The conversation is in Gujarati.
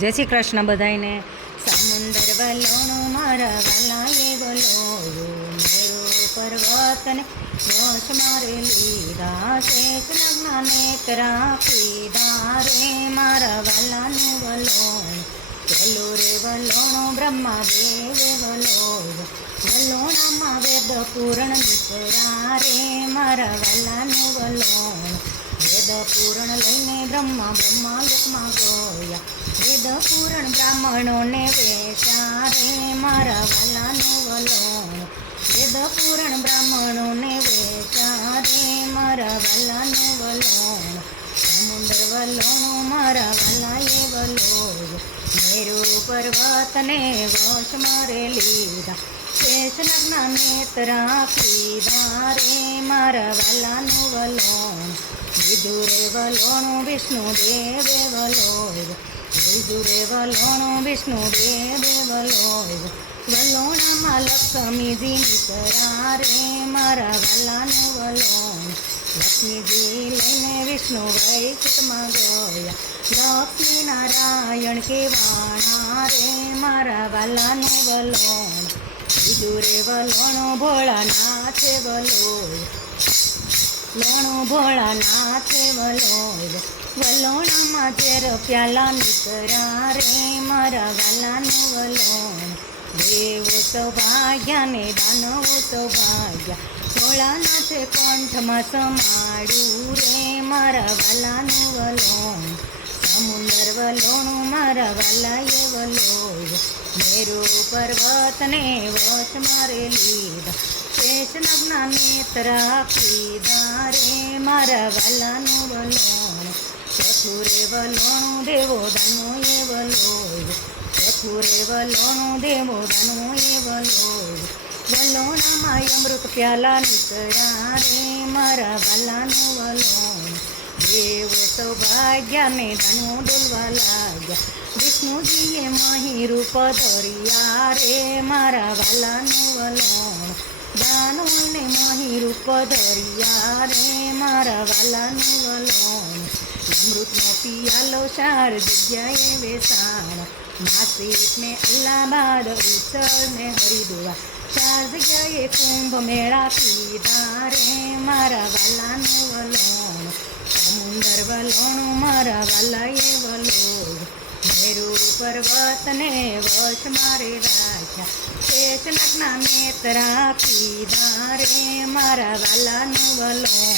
જય શ્રી કૃષ્ણ બધાને। સમુંદર વલોણું મારા વાલાએ વલોયું, મેરુ પર્વતને વશ મારે લીધા, શેષ નાગના નેત્રા કીધા રે મારા વાલાનું વલોણ। પેલું રે વલોણું બ્રહ્મા દેવે વલોયું, વલોણામાં વેદ પૂરણ નીકળ્યા રે મારા વાલાનું વલોણ। વેદ પૂરણ લઈને બ્રહ્મા લોકમાં ગયા, વેદ પૂરણ બ્રાહ્મણોને વેચ્યા રે મારા વાલાનું વલોણ। વેદ પૂરણ બ્રાહ્મણોને વેચ્યા રે મારા વાલાનું વલોણ। સમુંદર વલોણું મારા વાલાએ વલોયું, મેરુ પર્વતને વશ મારે લીધા, શેષનાગના નેત્રા કીધા રે મારા વાલાનું વલોણ। લીધું રે વલોણું વિષ્ણુ દેવે વલોયું, લીધું રે વલોણું વિષ્ણુ દેવે વલોયું, વલોણામાં લક્ષ્મીજી નીકળ્યા રે મારા વાલાનું વલોણ। લક્ષ્મીજી લઈને વિષ્ણુ વૈકુંઠમાં ગયા, લક્ષ્મી નારાયણ કહેવાણા રે મારા વાલાનું વલોણ। લીધું રે વલોણું ભોળાનાથે વલોયું, વલોણું ભોળાનાથે વલોયું, વલોણામાં ઝેર પ્યાલા નીકળ્યા રે મારા વાલાનું વલોણ। દેવો સૌભાગ્યા ને દાનવો સૌભાગ્યા, ભોળાનાથે કંઠમાં સમાડ્યું રે મારા વાલાનું વલોણ। સમુંદર વલોણું મારા વાલાએ વલોયું, મેરુ પર્વતને વશ મારે લીધા, શેષનાગના નેત્રા કીધા રે મારા વાલાનું વલોણ। ચોથું રે વલોણું દેવો દાનવોએ વલોયું, ચોથું રે વલોણું દેવો દાનવોએ વલોયું, વલોણામાં અમૃત પ્યાલા નીકળ્યા રે મારા વાલાનું વલોણ। દેવો સૌભાગ્યા ને દાનવો ડોલવા લાગ્યા, વિષ્ણુજીએ મહી રૂપ ધર્યા રે મારા વાલાનું વલોણ। દાનવોને મહી રૂપ ધર્યા રે મારા વાલાનું વલોણ। અમૃતનો પિયાલો 4 જગ્યાએ વેચાણો, નાસિક ને અલ્હાબાદ, ઉત્સવ ને હરિદ્વાર, 4 જગ્યાએ કુંભ મેળા કીધા રે મારા વાલાનું વલોણ। સમુંદર વલોણું મારા વાલાએ વલોયું, મેરુ પર્વતને વશ મારે રાખ્યા, શેષનાગના નેત્રા કીધા રે મારા વાલાનું વલોણ।